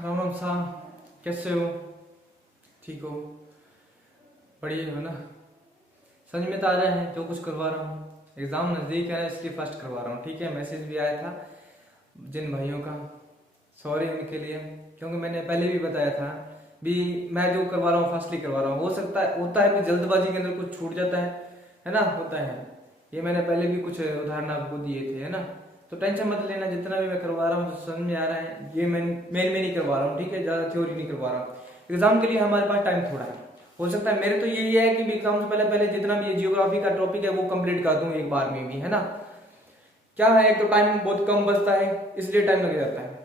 राम राम साहब, कैसे हो? ठीक हो? बढ़िया हो ना? समझ में तो आ रहा है जो कुछ करवा रहा हूँ। एग्जाम नज़दीक है इसलिए फर्स्ट करवा रहा हूँ। ठीक है, मैसेज भी आया था जिन भाइयों का, सॉरी उनके लिए, क्योंकि मैंने पहले भी बताया था भी मैं जो करवा रहा हूँ फर्स्टली करवा रहा हूँ। हो सकता है होता है कि जल्दबाजी के अंदर कुछ छूट जाता है ना, होता है। ये मैंने पहले भी कुछ उदाहरण आपको दिए थे, है ना। तो टेंशन मत लेना, जितना भी मैं करवा रहा हूँ समझ में आ रहा है। ये मैं मेन में नहीं करवा रहा हूँ, ठीक है, ज़्यादा थ्योरी नहीं करवा रहा हूँ। एग्जाम के लिए हमारे पास टाइम थोड़ा है। हो सकता है मेरे तो यही है कि एग्जाम से पहले पहले जितना भी जियोग्राफी का टॉपिक है वो कंप्लीट कर दूं एक बार में भी, है ना। क्या है, एक तो टाइम बहुत कम बचता है इसलिए टाइम लग जाता है।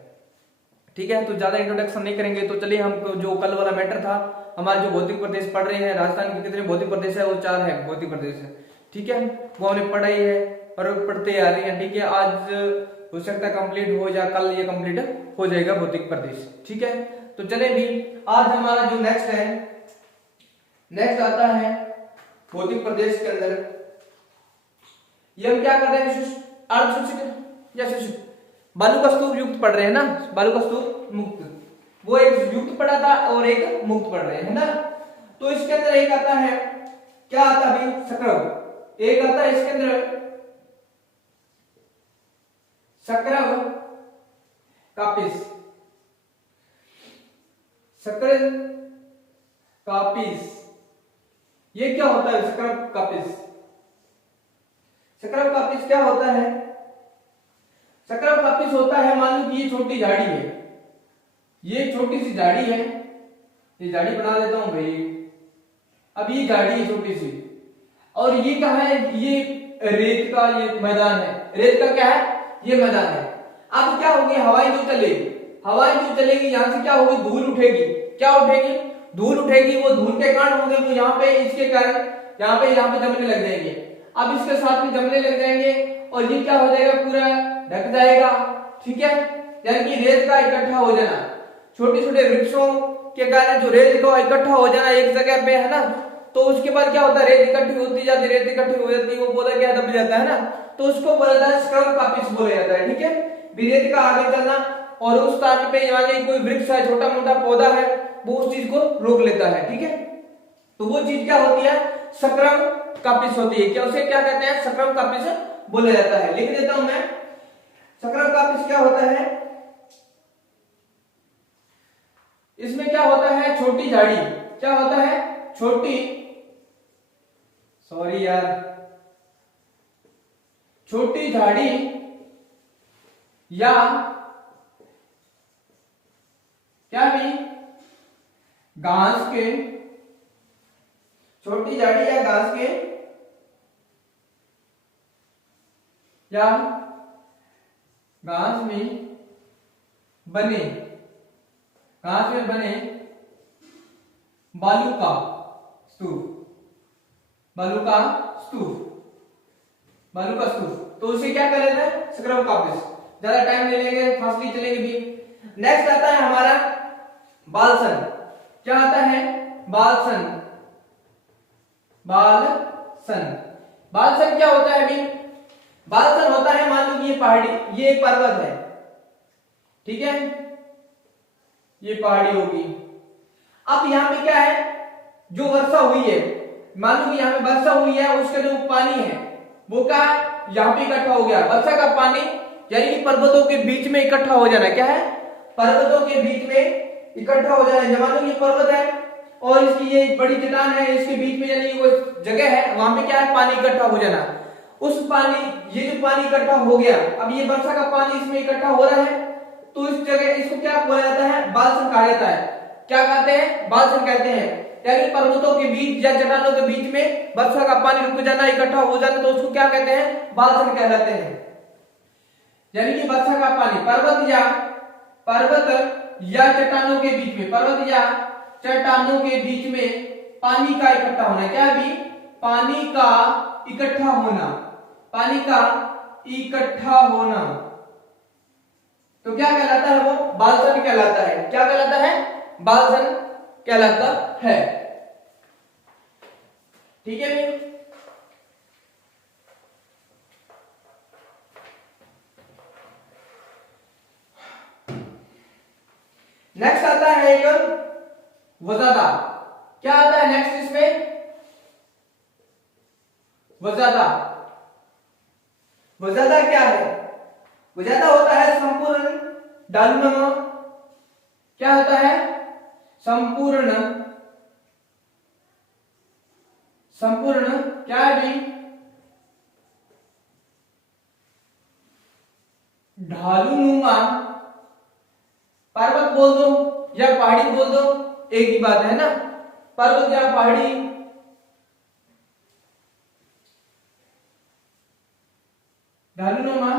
ठीक है, तो ज्यादा इंट्रोडक्शन नहीं करेंगे। तो चलिए, हम जो कल वाला मैटर था, हमारे जो भौतिक प्रदेश पढ़ रहे हैं, राजस्थान के कितने भौतिक प्रदेश है? वो 4 है भौतिक प्रदेश है। ठीक है, वो हमने पढ़ाई है और पढ़ते आ रहे हैं। ठीक है, आज हो सकता है कंप्लीट हो या कल ये कंप्लीट हो जाएगा भौतिक प्रदेश। ठीक है, तो चले भी, आज हमारा जो नेक्स्ट आता है भौतिक प्रदेश के अंदर। ये हम क्या कर रहे हैं? अर्धसूचित या सूचित बालू का स्तूप युक्त पढ़ रहे हैं ना। बालू का स्तूप मुक्त, वो एक युक्त पढ़ा था और एक मुक्त पढ़ रहे हैं, है ना। तो इसके अंदर एक आता है, क्या आता है भाई? सक्राव। एक आता है इसके अंदर सक्राव कापिस। सक्राव कापिस, ये क्या होता है? सक्राव कापिस। सक्राव कापिस क्या होता है? सक्राव कापिस होता है, मान लो कि ये छोटी झाड़ी है, ये छोटी सी झाड़ी है, ये झाड़ी बना देता हूं भाई। अब ये झाड़ी है छोटी सी, और ये कहा है? ये रेत का ये मैदान है। रेत का क्या है? ये मैदान है। अब क्या होगी? हवाएं जो चलेगी, हवाएं जो चलेगी, यहां से क्या होगी? धूल उठेगी। क्या उठेगी? धूल उठेगी। वो धूल के कारण होंगे वो यहाँ पे, इसके कारण यहाँ पे जमने लग जाएंगे। अब इसके साथ में जमने लग जाएंगे और ये क्या हो जाएगा? पूरा ढक जाएगा। ठीक है, यानी कि रेत का इकट्ठा हो जाना, छोटे छोटे वृक्षों के कारण जो रेत का इकट्ठा हो जाना एक जगह पे, है ना। तो उसके बाद क्या होता है? रेत इकट्ठी होती जाती, रेत इकट्ठी हो जाती है, वो पौधा क्या दब जाता है ना, तो उसको बोला जाता है सक्राव कापिस बोला जाता है। ठीक है, रेत का आगे चलना, और उस स्थान पे यानी कोई वृक्ष है, छोटा मोटा पौधा है, वो उस चीज को रोक लेता है। ठीक है, तो वो चीज क्या होती है? सक्राव कापिस होती है। क्या उसे क्या कहते हैं? सक्राव कापिस बोला जाता है। लिख देता हूं मैं, सक्राव कापिस क्या होता है? इसमें क्या होता है? छोटी झाड़ी। क्या होता है? छोटी, सॉरी यार, छोटी झाड़ी या क्या भी घास के, छोटी झाड़ी या घास के या घास में बने, घास में बने बालू का स्तूप, बालू का स्तूप, बालू का स्तूप, तो उसे क्या कर लेते हैं? सक्राव कापिस। ज्यादा टाइम ले लेंगे, फास्टली चलेंगे भी। नेक्स्ट आता है हमारा बालसन। क्या आता है? बालसन। बालसन, बालसन क्या होता है अभी? बालसन होता है, मान लो कि ये पहाड़ी, ये एक पर्वत है, ठीक है, ये पहाड़ी होगी। अब यहाँ पे क्या है? जो वर्षा हुई है, मान लो कि यहाँ पे वर्षा हुई है, उसका जो पानी है वो क्या यहाँ पे इकट्ठा हो गया। वर्षा का पानी यानी कि पर्वतों के बीच में इकट्ठा हो जाना। क्या है? पर्वतों के बीच में इकट्ठा हो जाना। मान लो ये पर्वत है और इसकी ये बड़ी चट्टान है, इसके बीच में यानी वो जगह है, वहां पे क्या है? पानी इकट्ठा हो जाना। उस पानी, ये जो पानी इकट्ठा हो गया, अब ये वर्षा का पानी इसमें इकट्ठा हो रहा है, तो इस जगह इसको क्या बोला जाता है? बालसन कहा जाता है। क्या कहते हैं? बालसन कहते हैं। यानी पर्वतों के बीच या चट्टानों के बीच में वर्षा का पानी रुक जाना, इकट्ठा हो जाना, तो उसको क्या कहते हैं? बालसन कहलाते हैं। यानी कि वर्षा का पानी पर्वत या चट्टानों के बीच में, पर्वत या चट्टानों के बीच में पानी का इकट्ठा होना। क्या भी? पानी का इकट्ठा होना, पानी का इकट्ठा होना, तो क्या कहलाता है? वो बालसन कहलाता है। क्या कहलाता है? बालसन कहलाता है। ठीक है भाई, नेक्स्ट आता है एक वजादा। क्या आता है नेक्स्ट इसमें? वजादा। वजादा क्या है? वजादा होता है संपूर्ण ढालुनुमा। क्या होता है? संपूर्ण क्या है भी? ढालुनुमा। पर्वत बोल दो या पहाड़ी बोल दो, एक ही बात है ना। पर्वत या पहाड़ी, ढालुनुमा,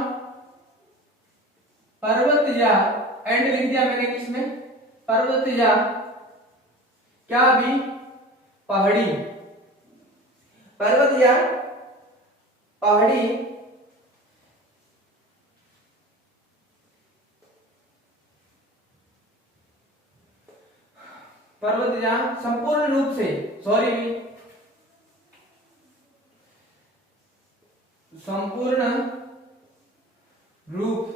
पर्वत या, एंड लिख दिया मैंने किसमें? पर्वत या क्या भी? पहाड़ी। पर्वत या पहाड़ी पर्वत या संपूर्ण रूप से, संपूर्ण रूप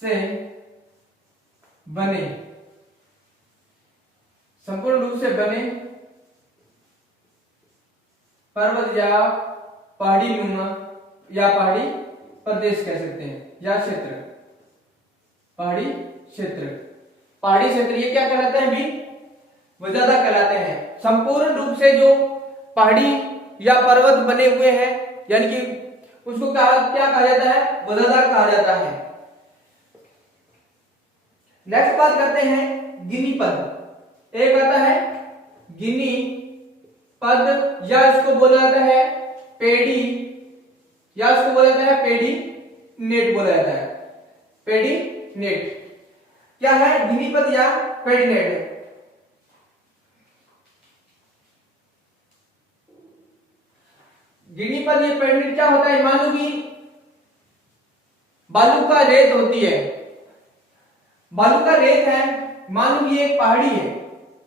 से बने, संपूर्ण रूप से बने पर्वत या पहाड़ी नुमा या पहाड़ी प्रदेश कह सकते हैं, या क्षेत्र, पहाड़ी क्षेत्र। पहाड़ी क्षेत्र ये क्या कहलाते हैं भी? वजादा कहलाते हैं। संपूर्ण रूप से जो पहाड़ी या पर्वत बने हुए हैं, यानी कि उसको क्या कहा जाता है? वजादा कहा जाता है। नेक्स्ट बात करते हैं गिनी पद। एक आता है गिनी पद, या इसको बोला जाता है पेड़ी, या इसको बोला जाता है पेड़ी नेट बोला जाता है। पेड़ी नेट क्या है? गिनी पद या पेड़ी नेट। गिनी पद या पेड़ी नेट क्या होता है? मान लो कि बालू का रेत होती है, बालू का रेत है, मान लो ये एक पहाड़ी है,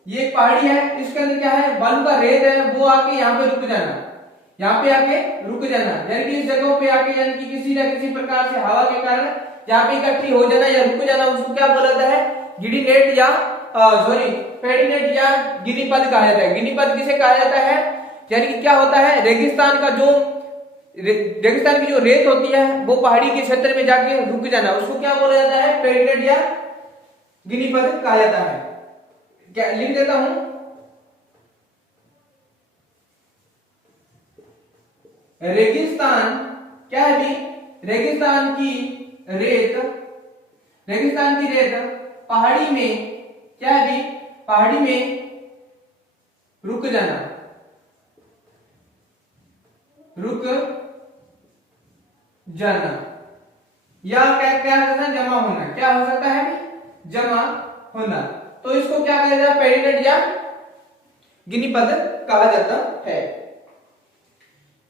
ये एक पहाड़ी है, इसके अंदर क्या है? बालू का रेत है, वो आके यहाँ पे रुक जाना, यहाँ पे आके रुक जाना, यानी कि इस जगहों पे आके, यानी कि किसी न किसी प्रकार से हवा के कारण यहाँ पे इकट्ठी हो जाना या रुक जाना, उसको क्या बोला जाता है? गिनी नेट या पेड़ी नेट या गिनी पद कहा जाता है। गिनी पद किसे कहा जाता है? यानी कि क्या होता है? रेगिस्तान की जो रेत होती है वो पहाड़ी के क्षेत्र में जाके रुक जाना, उसको क्या बोला जाता है? पेड़ी नेट या गिनी पद कहा जाता है। क्या लिख देता हूं, रेगिस्तान क्या है भी? रेगिस्तान की रेत पहाड़ी में क्या है भी? पहाड़ी में रुक जाना, या क्या जमा होना। क्या हो सकता है? जमा होना। तो इसको क्या कहा जाता है? पेड़ी नेट या गिनी पद कहा जाता है।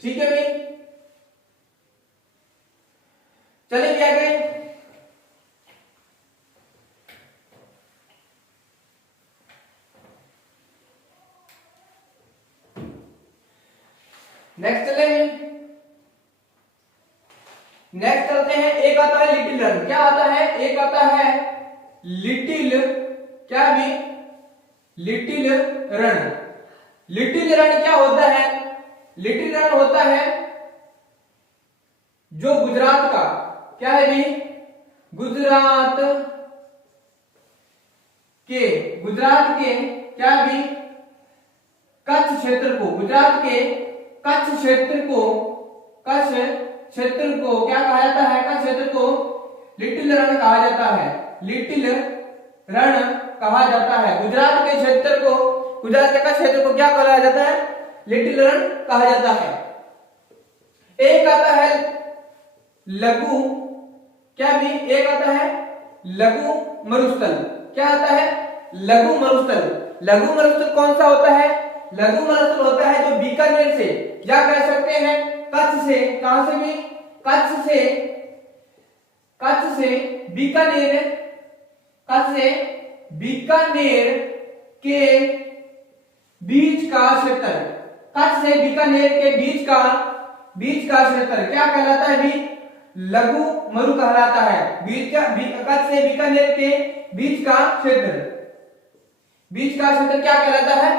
ठीक है भाई, चलिए आगे। नेक्स्ट चलेंगे। नेक्स्ट चलते हैं, एक आता है लिटिल रन। क्या आता है? एक आता है लिटिल, क्या भी? Little run. लिटिल रन क्या होता है? लिटिल रन होता है जो गुजरात का, क्या है भी? गुजरात के क्या भी? कच्छ क्षेत्र को, गुजरात के कच्छ क्षेत्र को क्या कहा जाता है? कच्छ क्षेत्र को लिटिल रन कहा जाता है। लिटिल रन कहा जाता है। गुजरात के क्षेत्र को, गुजरात के कच्छ क्षेत्र को क्या कहा जाता है? लिटिल रन कहा जाता है। एक आता है लघु, क्या भी? एक आता है लघु मरुस्थल। क्या आता है? लघु मरुस्थल। लघु मरुस्थल कौन सा होता है? लघु मरुस्थल होता है जो बीकानेर से, या कह सकते हैं कच्छ से, कहां से भी? कच्छ से बीकानेर के बीच का क्षेत्र, कच्छ से बीकानेर के बीच का क्षेत्र क्या कहलाता है भी? लघु मरु कहलाता है। कच्छ से बीकानेर के बीच का क्षेत्र, बीच का क्षेत्र क्या कहलाता है?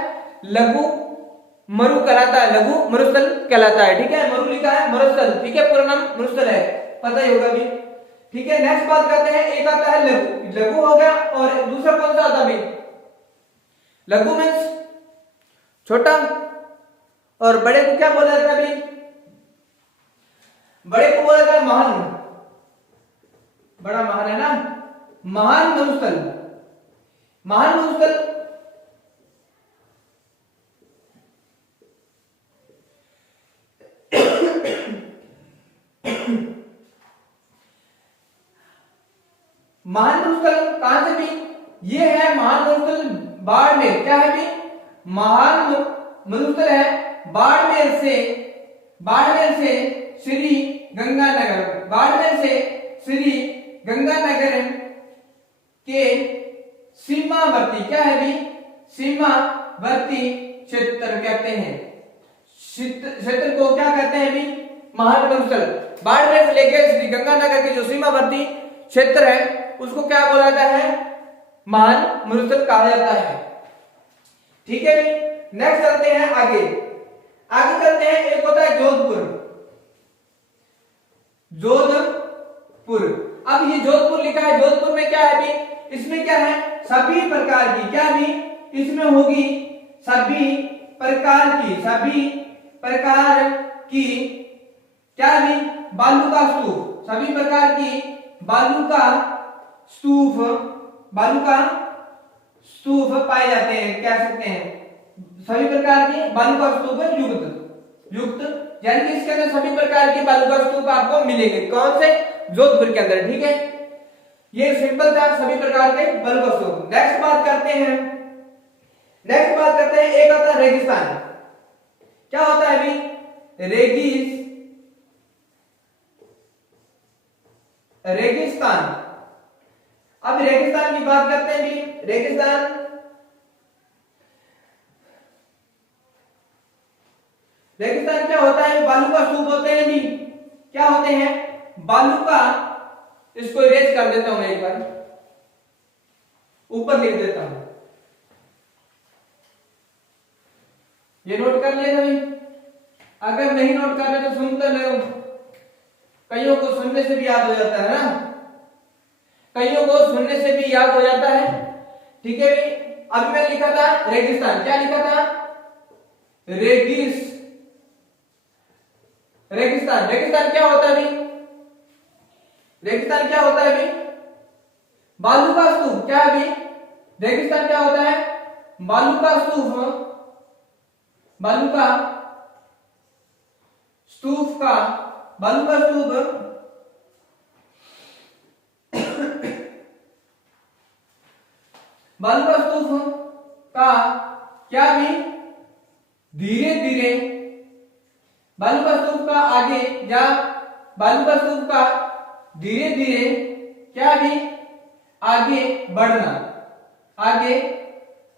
लघु मरु कहलाता है, लघु मरुस्थल कहलाता है। ठीक है, मरु लिखा है मरुस्थल, ठीक है, पूरा नाम मरुस्थल है, पता ही होगा भी। ठीक है, नेक्स्ट बात करते हैं, एक आता है लघु, लघु हो गया, और दूसरा कौन सा आता भी? लघु मीन्स छोटा, और बड़े को क्या बोला जाता है अभी? बड़े को बोला जाता है महान, बड़ा महान है ना, महान मरुस्थल। महान मरुस्थल महान मरुस्थल कहां से भी? ये है महान मरुस्थल बाड़मेर, क्या है भी? महान मरुस्थल है बाड़मेर से, बाड़मेर से श्री गंगानगर, बाड़मेर से श्री गंगानगर के सीमावर्ती, क्या है भी? सीमावर्ती क्षेत्र कहते हैं। क्षेत्र को क्या कहते हैं भी? महान मरुस्थल। बाड़मेर से लेकर श्री गंगानगर के जो सीमावर्ती क्षेत्र है उसको क्या बोला जाता है? महान मरुस्थल कहा जाता है। ठीक है, नेक्स्ट चलते हैं आगे, आगे चलते हैं, एक होता है जोधपुर, जोधपुर। अब ये जोधपुर लिखा है, जोधपुर में क्या है भी? इसमें क्या है? सभी प्रकार की, क्या भी? इसमें होगी सभी प्रकार की, सभी प्रकार की क्या भी? बालू का स्तूप, सभी प्रकार की बालू का स्तूप, बालू का स्तूप पाए जाते हैं, कह सकते हैं। सभी प्रकार की बालू का स्तूप युक्त, यानी कि इसके अंदर सभी प्रकार की बालू का स्तूप आपको मिलेंगे। कौन से? जोधपुर के अंदर। ठीक है, ये सिंपल था, सभी प्रकार के बालू का स्तूप। नेक्स्ट बात करते हैं, नेक्स्ट बात करते हैं, एक आता है रेगिस्तान। क्या होता है अभी? रेगिस्तान। अब रेगिस्तान की बात करते हैं भी, रेगिस्तान क्या होता है? बालू का स्तूप होते हैं भी, क्या होते हैं? बालू का, इसको इरेज कर देता हूं मैं एक बार, ऊपर लिख देता हूं, ये नोट कर लिया भाई। अगर नहीं नोट कर रहे तो सुनते रहो, कईयों को सुनने से भी याद हो जाता है ना, कईयों को सुनने से भी याद हो जाता है। ठीक है भाई, अभी मैंने लिखा था रेगिस्तान, क्या लिखा था? रेगिस्तान। रेगिस्तान क्या होता है भाई? रेगिस्तान क्या होता है भाई? बालू का स्तूप। क्या है भाई? रेगिस्तान क्या होता है? बालू का स्तूप, बालू का स्तूप का, बालू का स्तूप बालू का स्तूप का क्या भी? धीरे धीरे बालू का स्तूप का आगे, या बालू का स्तूप का धीरे धीरे क्या भी? आगे बढ़ना, आगे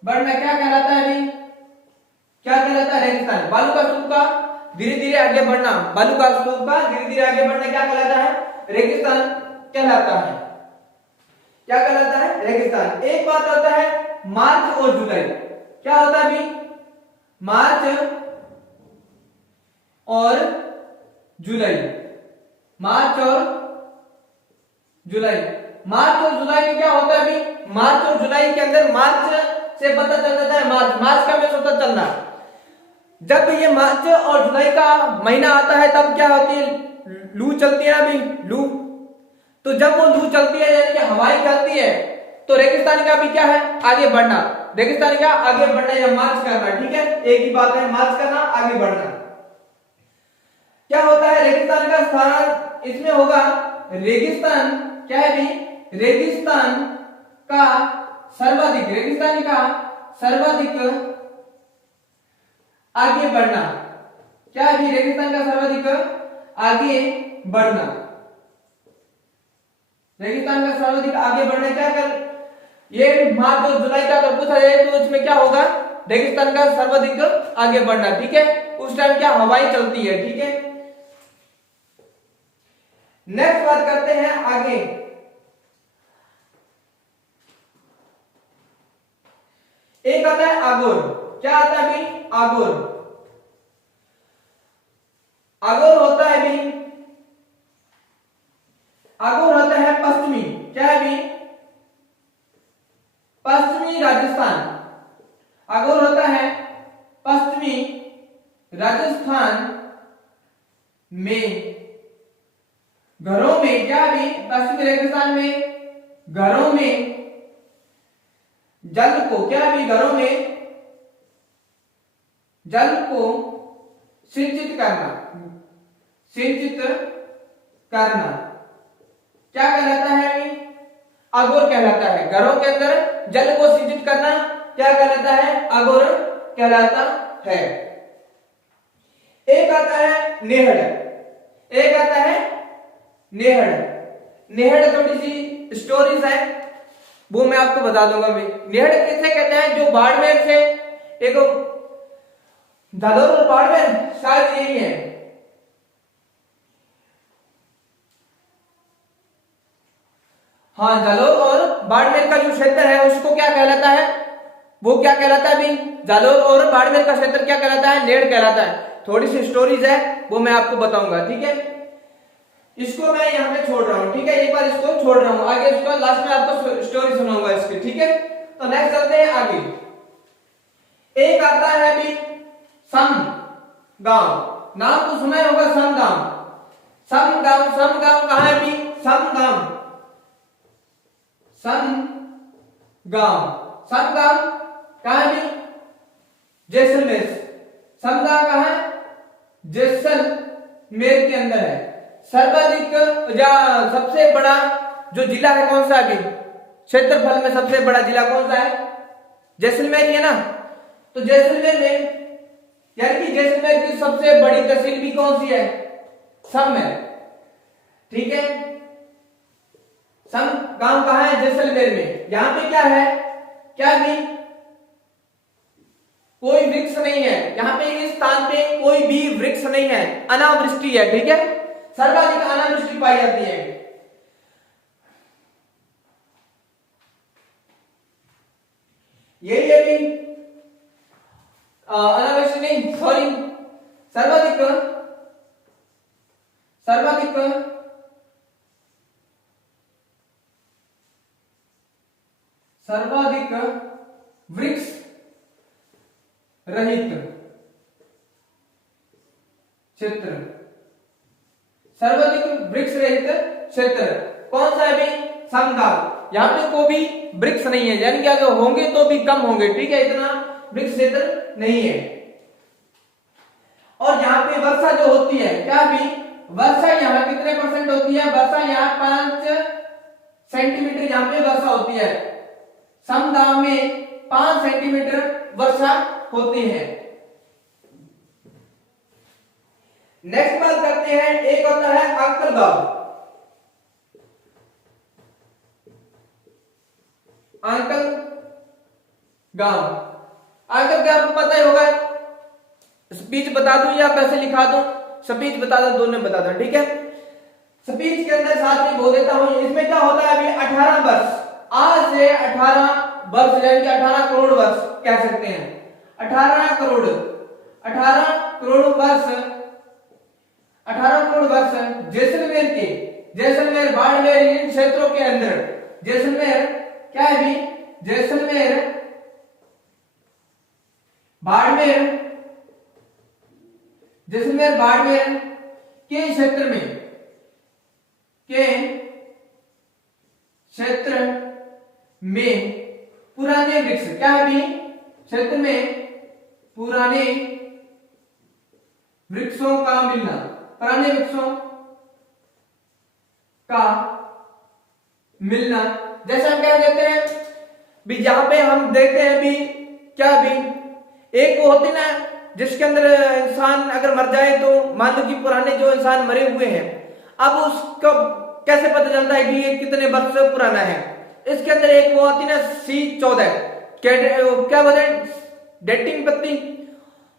बढ़ना क्या कहलाता है भी? क्या कहलाता है? रेगिस्तान। बालू का स्तूप का धीरे धीरे आगे बढ़ना, बालू का स्तूप का धीरे धीरे आगे बढ़ना क्या कहलाता है? रेगिस्तान कहलाता है। क्या कहलाता है? रेगिस्तान। एक बात होता है मार्च और जुलाई। क्या होता है अभी? मार्च और जुलाई, मार्च और जुलाई। मार्च और जुलाई में क्या होता है अभी? मार्च और जुलाई के अंदर, मार्च से पता चल जाता है, मार्च का मीन्स होता है चलना। जब ये मार्च और जुलाई का महीना आता है तब क्या होती है? लू चलती है अभी, लू। तो जब वो लू चलती है यानी कि हवाएं चलती है, तो रेगिस्तान का भी क्या है? आगे बढ़ना। रेगिस्तान का आगे बढ़ना या मार्च करना। ठीक है, एक ही बात है, मार्च करना, आगे बढ़ना। क्या होता है? रेगिस्तान का स्थान इसमें होगा रेगिस्तान, क्या है भी? रेगिस्तान का सर्वाधिक, रेगिस्तान का सर्वाधिक आगे बढ़ना। क्या है भी? रेगिस्तान का सर्वाधिक आगे बढ़ना, रेगिस्तान का सर्वाधिक आगे बढ़ना। क्या कर, ये मार्च और जुलाई का अगर पूछा जाए तो इसमें क्या होगा? रेगिस्तान का सर्वाधिक आगे बढ़ना। ठीक है, उस टाइम क्या हवाएं चलती है। ठीक है, नेक्स्ट बात करते हैं आगे। एक आता है आगोर। क्या आता है भी? आगोर। आगोर होता है भी, आगोर होता है पश्चिमी, क्या है भी? पश्चिमी राजस्थान। आगोर होता है पश्चिमी राजस्थान में घरों में, क्या भी? पश्चिमी राजस्थान में घरों में जल को, क्या भी? घरों में जल को सिंचित करना, सिंचित करना क्या कहलाता है? अघोर कहलाता है। घरों के अंदर जल को सिंचित करना क्या कहलाता है? अघोर कहलाता है। एक आता है नेहड़। एक आता है नेहड़। नेहड़ थोड़ी सी स्टोरीज है, वो मैं आपको बता दूंगा। नेहड़ किसे कहते हैं? जो बाड़मेर से एक जालौर और बाड़मेर शायद यही है। हाँ, जालौर और बाड़मेर का जो क्षेत्र है उसको क्या कहलाता है? वो क्या कहलाता है भी? जालौर और बाड़मेर का क्षेत्र क्या कहलाता है? नेहड़ कहलाता है। थोड़ी सी स्टोरीज है, वो मैं आपको बताऊंगा, ठीक है। इसको मैं यहाँ पे छोड़ रहा हूँ, ठीक है। एक बार इसको छोड़ रहा हूँ, आगे इसको लास्ट में आपको स्टोरी सुनाऊंगा इसकी, ठीक है। तो नेक्स्ट चलते हैं आगे। एक आता है भी समगांव। नाम तो सुना ही होगा, समगांव। समगांव, समगांव कहाँ है भी? समगांव, समगांव, समगांव कहाँ है भी? जैसलमेर। समगांव कहाँ है? जैसलमेर के अंदर है। सर्वाधिक या सबसे बड़ा जो जिला है कौन सा है? क्षेत्रफल में सबसे बड़ा जिला कौन सा है? जैसलमेर ही है ना। तो जैसलमेर में, यानी कि जैसलमेर की सबसे बड़ी तहसील भी कौन सी है? सम है, ठीक है। सम गांव कहाँ है? जैसलमेर में। यहां पे क्या है? क्या भी? कोई वृक्ष नहीं है यहाँ पे। इस स्थान पे कोई भी वृक्ष नहीं है, अनावृष्टि है, ठीक है। सर्वाधिक अनावृष्टि पाई जाती है। यही है भी अनावृष्टि नहीं, सॉरी, सर्वाधिक सर्वाधिक सर्वाधिक वृक्ष रहित क्षेत्र। सर्वाधिक वृक्ष रहित क्षेत्र कौन सा है भी? समगांव। यहाँ पे कोई भी वृक्ष नहीं है, यानी कि अगर होंगे तो भी कम होंगे, ठीक है। इतना वृक्ष क्षेत्र नहीं है। और यहाँ पे वर्षा जो होती है, क्या भी? वर्षा यहाँ कितने परसेंट होती है? वर्षा यहाँ 5 सेंटीमीटर यहाँ पे वर्षा होती है। समगांव में 5 सेंटीमीटर वर्षा होती है। नेक्स्ट बात करते हैं, एक होता है अंकलगांव। अंकलगांव, अंकलगांव को पता ही होगा। स्पीच बता दूं या कैसे लिखा दूं? स्पीच बता दो, दोनों बता दो, ठीक है। स्पीच के अंदर साथ में बोल देता हूं। इसमें क्या होता है अभी? 18 वर्ष, आज से 18 वर्ष, यानी कि 18 करोड़ वर्ष कह सकते हैं। 18 करोड़, 18 करोड़ वर्ष, 18 करोड़ वर्ष जैसलमेर के, जैसलमेर बाड़मेर इन क्षेत्रों के अंदर, जैसलमेर क्या है भी? जैसलमेर बाड़मेर, जैसलमेर बाड़मेर के क्षेत्र में, के क्षेत्र में पुराने वृक्ष, क्या है भी? क्षेत्र में पुराने वृक्षों का मिलना, पुराने वृक्षों का मिलना। जैसे हम क्या कहते हैं भी, यहां पे हम देखते हैं भी, क्या भी? एक वो होती ना जिसके अंदर इंसान अगर मर जाए तो मान लो कि पुराने जो इंसान मरे हुए हैं, अब उसको कैसे पता चलता है कि ये कितने वर्ष से पुराना है? इसके अंदर एक वो होती ना C14, क्या बोलते हैं, डेटिंग पत्ती।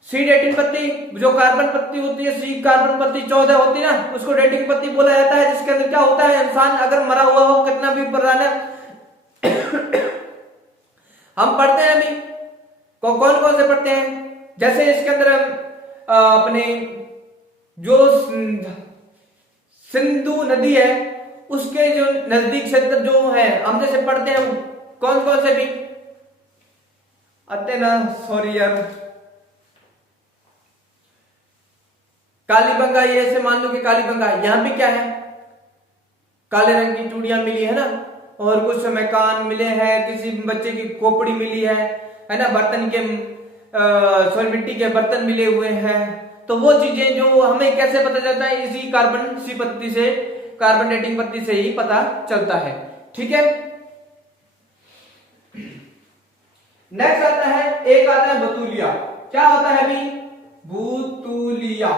सी डेटिंग पत्ती, जो कार्बन पत्ती होती है, सी कार्बन पत्ती 14 होती है ना, उसको डेटिंग पत्ती बोला जाता है, जिसके अंदर क्या होता है, इंसान अगर मरा हुआ हो, कितना भी पुराना हम पढ़ते हैं अभी, कौन कौन से पढ़ते हैं, जैसे इसके अंदर अपने जो सिंधु नदी है उसके जो नजदीक क्षेत्र जो है हम जैसे पढ़ते हैं, कौन कौन से भी आते ना, सॉरी यार, कालीबंगा, ये ऐसे मान लो कि कालीबंगा, यहां पे क्या है, काले रंग की चूड़ियां मिली है ना, और कुछ समय कान मिले हैं, किसी बच्चे की खोपड़ी मिली है ना, बर्तन के सॉरी मिट्टी के बर्तन मिले हुए हैं। तो वो चीजें जो हमें कैसे पता चलता है, इसी कार्बन सी पत्ती से, कार्बन डेटिंग पत्ती से ही पता चलता है। ठीक है, नेक्स्ट आता है, एक आता है बतूलिया। क्या होता है अभी, बतूलिया,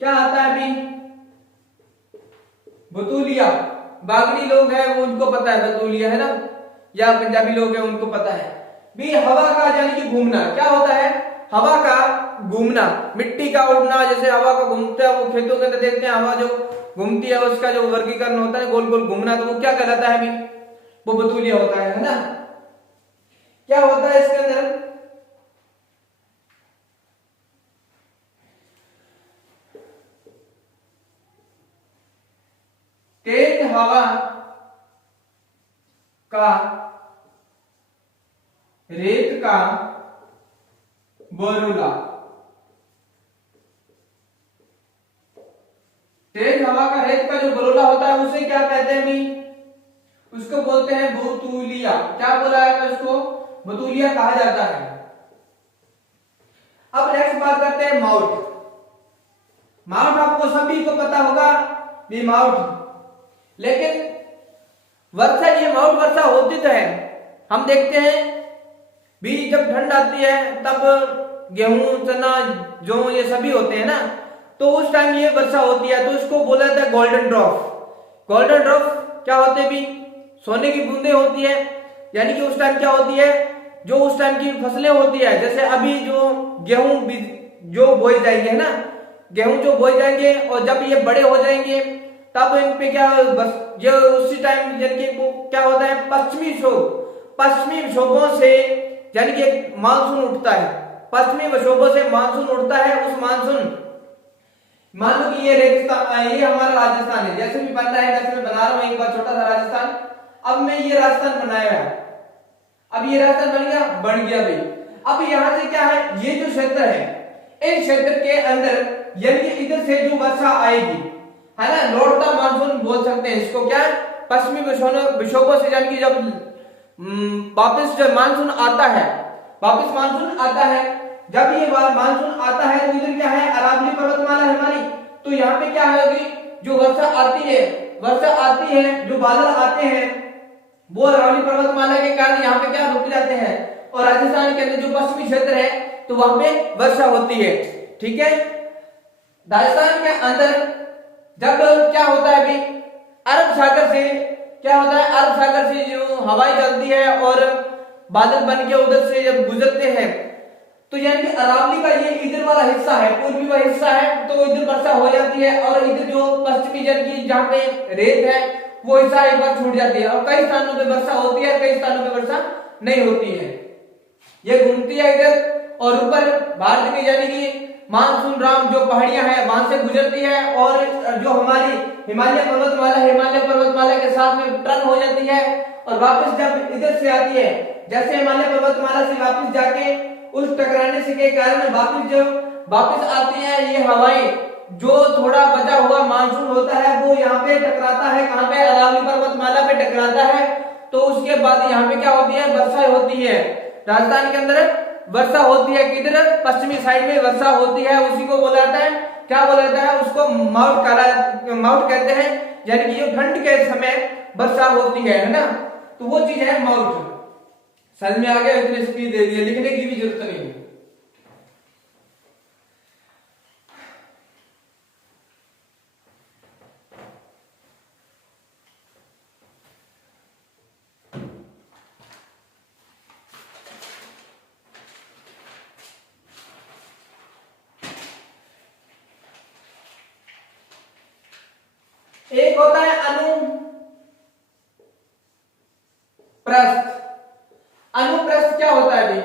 क्या आता है अभी, बतूलिया, बागड़ी लोग हैं वो उनको पता है बतूलिया है ना, या पंजाबी लोग हैं उनको पता है भी। हवा का यानी कि घूमना, क्या होता है, हवा का घूमना, मिट्टी का उड़ना, जैसे हवा का घूमता है, वो खेतों के अंदर देखते हैं हवा जो घूमती है, उसका जो वर्गीकरण होता है गोल गोल घूमना, तो वो क्या कहलाता है अभी, वो बतूलिया होता है ना। क्या होता है इसके अंदर, तेज हवा का रेत का बरोला, तेज हवा का रेत का जो बरोला होता है उसे क्या कहते हैं भी, उसको बोलते हैं बतूलिया। क्या बोला है उसको, बतूलिया कहा जाता है। अब नेक्स्ट बात करते हैं माउट। माउट आपको सभी को पता होगा भी माउट, लेकिन वर्षा, ये माउट वर्षा होती तो है, हम देखते हैं भी जब ठंड आती है तब गेहूं चना जो ये सभी होते हैं ना, तो उस टाइम ये वर्षा होती है, तो इसको बोला जाता है गोल्डन ड्रॉप। गोल्डन ड्रॉप क्या होते हैं भी, सोने की बूंदें होती है, यानी कि उस टाइम क्या होती है, जो उस टाइम की फसलें होती है, जैसे अभी जो गेहूं जो बोए जाएंगे है ना, गेहूं जो बोए जाएंगे और जब ये बड़े हो जाएंगे तब इन पे क्या, बस ये उसी टाइम यानी कि वो क्या होता है, पश्चिमी विक्षोभों से यानी कि मानसून उठता है, पश्चिमी विक्षोभों से मानसून उठता है। उस मानसून, मान लो कि ये रेगिस्तान, ये हमारा राजस्थान है, जैसे भी बन रहा है वैसे मैं बना रहा हूं एक बार छोटा सा राजस्थान। अब मैं ये राजस्थान बनाया है, अब ये राजस्थान बन गया भाई। अब यहां से क्या है, ये जो क्षेत्र है, इस क्षेत्र के अंदर यानी कि इधर से जो वर्षा आएगी है ना, लौटता मानसून बोल सकते हैं इसको, क्या पश्चिमी विक्षोभों से यानी कि जब वापस जब मानसून आता है, वापस मानसून आता है, जब ये मानसून आता है तो इधर क्या है, अरावली पर्वतमाला है हमारी, तो यहाँ पे क्या होगी, जो वर्षा आती है, जो बादल आते हैं वो अरावली पर्वतमाला के कारण यहाँ पे क्या रुक जाते हैं, और राजस्थान के अंदर जो पश्चिमी क्षेत्र है तो वहां पे वर्षा होती है। ठीक है, राजस्थान के अंदर जब क्या होता है अभी, अरब सागर से क्या होता है, अरब सागर से जो हवाएं चलती है और बादल बन के उधर से जब गुजरते हैं, तो यानी कि अरावली का ये इधर वाला हिस्सा है, पूर्वी वाला हिस्सा है, तो इधर वर्षा हो जाती है, और इधर जो पश्चिमी जल की जहाँ पे रेत है वो हिस्सा एक बार छूट जाती है, और कई स्थानों पे वर्षा होती है, कई स्थानों पे वर्षा नहीं होती है। ये घूमती है इधर, और ऊपर भारत के यानी कि मानसून राम जो पहाड़ियां हैं वहां से गुजरती है, और जो हमारी हिमालय पर्वतमाला के साथ में टर्न हो जाती है, और वापस जब इधर से आती है, जैसे हिमालय पर्वतमाला से वापस जाके उस टकराने से के कारण वापस आती है ये हवाएं, जो थोड़ा बचा हुआ मानसून होता है वो यहाँ पे टकराता है, कहाँ पे, अरावली पर्वतमाला पे टकराता है, तो उसके बाद यहाँ पे क्या होती है, वर्षा होती है। राजस्थान के अंदर वर्षा होती है, किधर, पश्चिमी साइड में वर्षा होती है, उसी को बोला जाता है, क्या बोला जाता है उसको, माउट कहते हैं, यानी कि जो ठंड के समय वर्षा होती है ना, तो वो चीज है माउट। समझ में आ गया, इतनी स्पीड दे दी, लिखने की भी जरूरत नहीं है। एक होता है अनुप्रस्थ। अनुप्रस्थ क्या होता है भाई?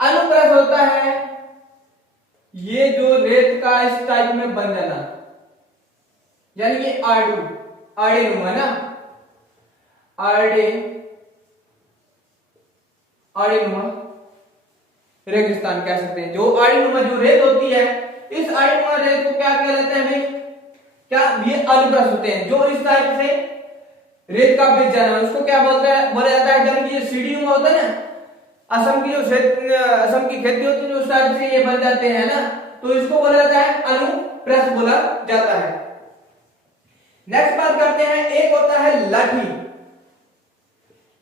अनुप्रस्थ होता है ये जो रेत का इस टाइप में बन जाना, यानी ये आड़े नुमा ना, आड़े नुमा रेगिस्तान कह सकते हैं। जो आड़ी नुमा जो रेत होती है, इस आड़ी नुमा रेत को क्या कहते हैं भाई? क्या ये अनुप्रस्थ होते हैं। जो इस टाइप से रेत का बिछ जाना, उसको क्या बोलता है? बोला जाता है जब ये सीढ़ियों में होता है ना, असम की जो असम की खेती होती है, उस टाइप से ये बन जाते हैं ना, तो इसको बोला जाता है अनुप्रस्थ बोला जाता है। नेक्स्ट बात करते हैं, एक होता है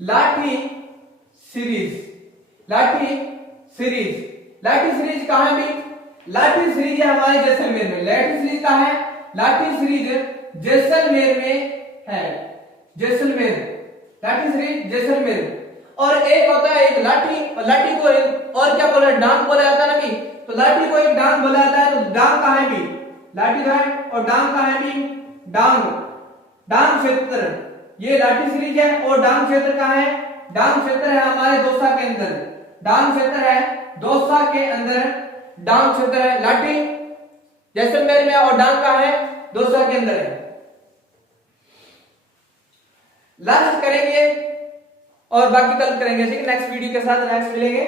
लाठी सीरीज। लाठी सीरीज कहां है भी? लाठी सीरीज है हमारे जैसलमेर में। लाठी सीरीज कहां है? लाठी सीरीज जैसलमेर में है। लाठी सीरीज जैसलमेर। और एक होता है एक लाठी को और क्या बोला? डांग बोला जाता है ना भी। तो लाठी को एक डांग बोला जाता है। तो डांग कहां है भी? लाठी कहां है और डांग कहां है भी? डांग क्षेत्र। ये लाठी सीरीज है और डांग क्षेत्र कहां है? डांग क्षेत्र है हमारे दौसा के अंदर। डांग क्षेत्र है दौसा के अंदर। डांग क्षेत्र है लाठी जैसलमेर में और डांग कहां है? दौसा के अंदर है। लास्ट करेंगे और बाकी कल करेंगे, ठीक है? नेक्स्ट वीडियो के साथ नेक्स्ट मिलेंगे।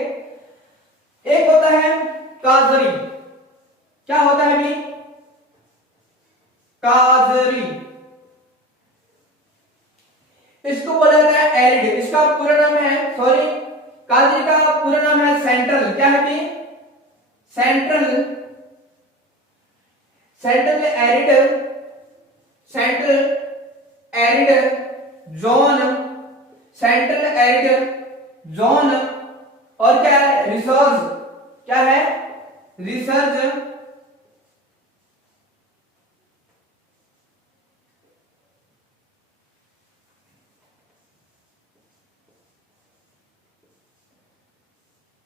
एक होता है काजरी। क्या होता है भी? काजरी। इसको बोला जाता है एरिड। इसका पूरा नाम है, सॉरी, काजरी का पूरा नाम है सेंट्रल। क्या है भी? Central arid zone. और क्या है? रिसर्च। क्या है? रिसर्च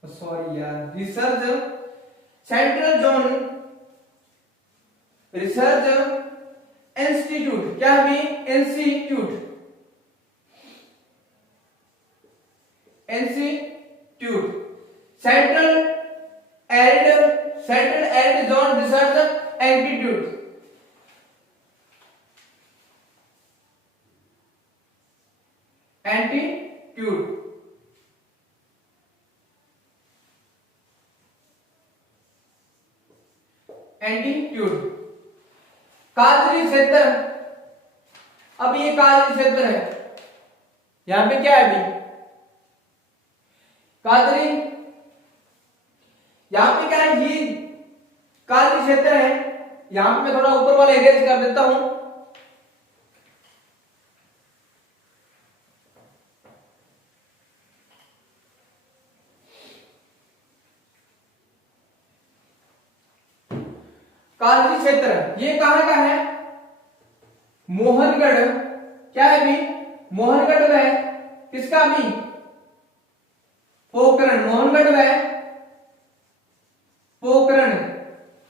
सॉरी यार, research central zone research institute. क्या भी? Institute central arid zone research institute. Attitude. काजरी क्षेत्र। अब ये काजरी क्षेत्र है, यहां पे क्या है अभी? काजरी। यहां पे क्या है? ये काजरी क्षेत्र है। यहां पे मैं थोड़ा ऊपर वाला इरेज कर देता हूं। काजरी क्षेत्र ये कहां का है? मोहनगढ़। क्या है भी? मोहनगढ़ व किसका भी? पोखरण। मोहनगढ़ व पोखरण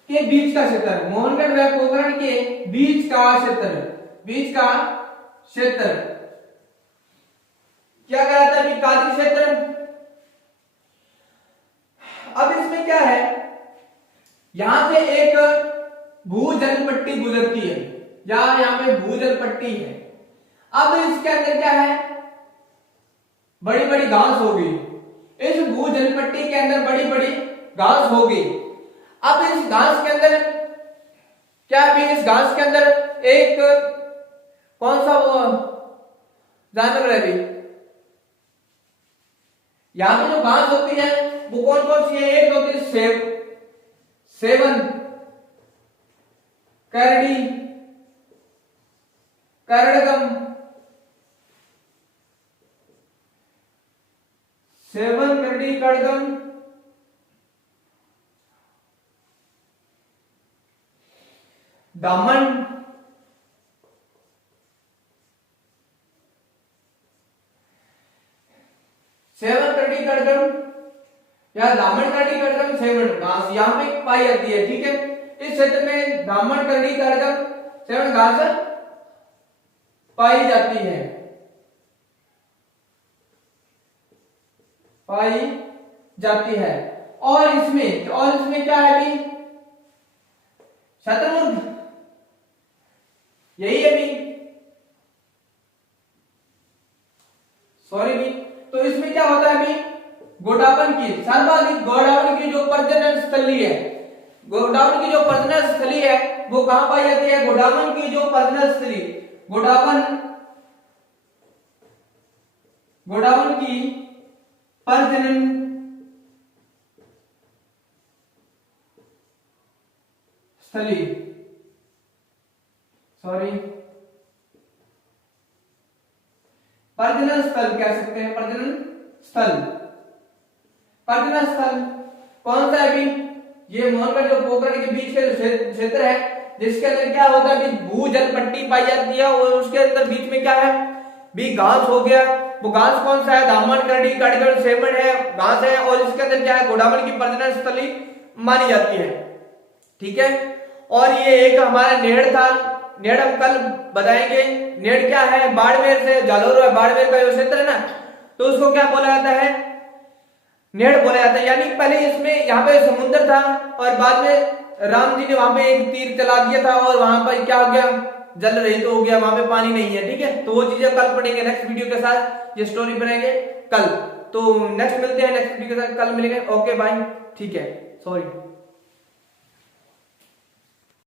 के बीच का क्षेत्र। मोहनगढ़ व पोखरण के बीच का क्षेत्र क्या कहलाता है? काजरी क्षेत्र। अब इसमें क्या है? यहां से एक भूजल पट्टी गुजरती है, या यहां पे भूजल पट्टी है। अब इसके अंदर क्या है? बड़ी बड़ी घास होगी। इस भूजल पट्टी के अंदर बड़ी बड़ी घास होगी। अब इस घास के अंदर क्या भी? इस घास के अंदर एक कौन सा वो जानवर है भी? यहां पे जो घास होती है वो कौन कौन सी है? एक होती है सेवन, करड़ी, करड़गम, सेवन, करड़ी, कड़गम, दामन, सेवन, करड़ी, कड़गम या दामन, करड़ी, कड़गम, सेवन घास यहां पे पाई जाती है, ठीक है? इस क्षेत्र में दामन, करड़ी, कड़गम, सेवन घास पाई जाती है, पाई जाती है। और इसमें क्या है भी, शतुर्मुर्ग, यही है भी, सॉरी भी। तो इसमें क्या होता है भी, गोडावन की सर्वाधिक, गोडावन की जो प्रजनन स्थली है, गोडावन की जो प्रजनन स्थली है वो कहां पाई जाती है, गोडावन की जो प्रजनन स्थली, गोडावन की प्रजनन स्थली, सॉरी प्रजनन स्थल कह सकते हैं, प्रजनन स्थल। प्रजनन स्थल कौन सा है अभी, ये मोहनगढ़ जो पोखरण के बीच के जो क्षेत्र है, जिसके अंदर क्या होता है अभी, भूजल पट्टी पाई जाती है और उसके अंदर बीच में क्या है भी, घास हो गया। वो घास कौन सा है, दामन, करडी, काटीगढ़, सेमन है, घास है। और इसके अंदर क्या है, गोडावन की प्रजनन स्थली मानी जाती है। ठीक है। और ये एक हमारा नेड़ था, नेड़ हम कल बताएंगे। नेड़ क्या है, बाड़मेर से जालोर है, बाड़मेर का जो क्षेत्र है ना, तो उसको क्या बोला जाता है, नेड़ बोला जाता है। यानी पहले इसमें यहाँ पे समुद्र था और बाद में राम जी ने वहां पे एक तीर चला दिया था और वहां पर क्या हो गया, जल रहित हो गया, वहां पे पानी नहीं है। ठीक है, तो वो चीजें कल पढ़ेंगे नेक्स्ट वीडियो के साथ, ये स्टोरी बनाएंगे कल। तो नेक्स्ट मिलते हैं, नेक्स्ट वीडियो के साथ कल मिलेंगे। Okay bye. ठीक है, सॉरी।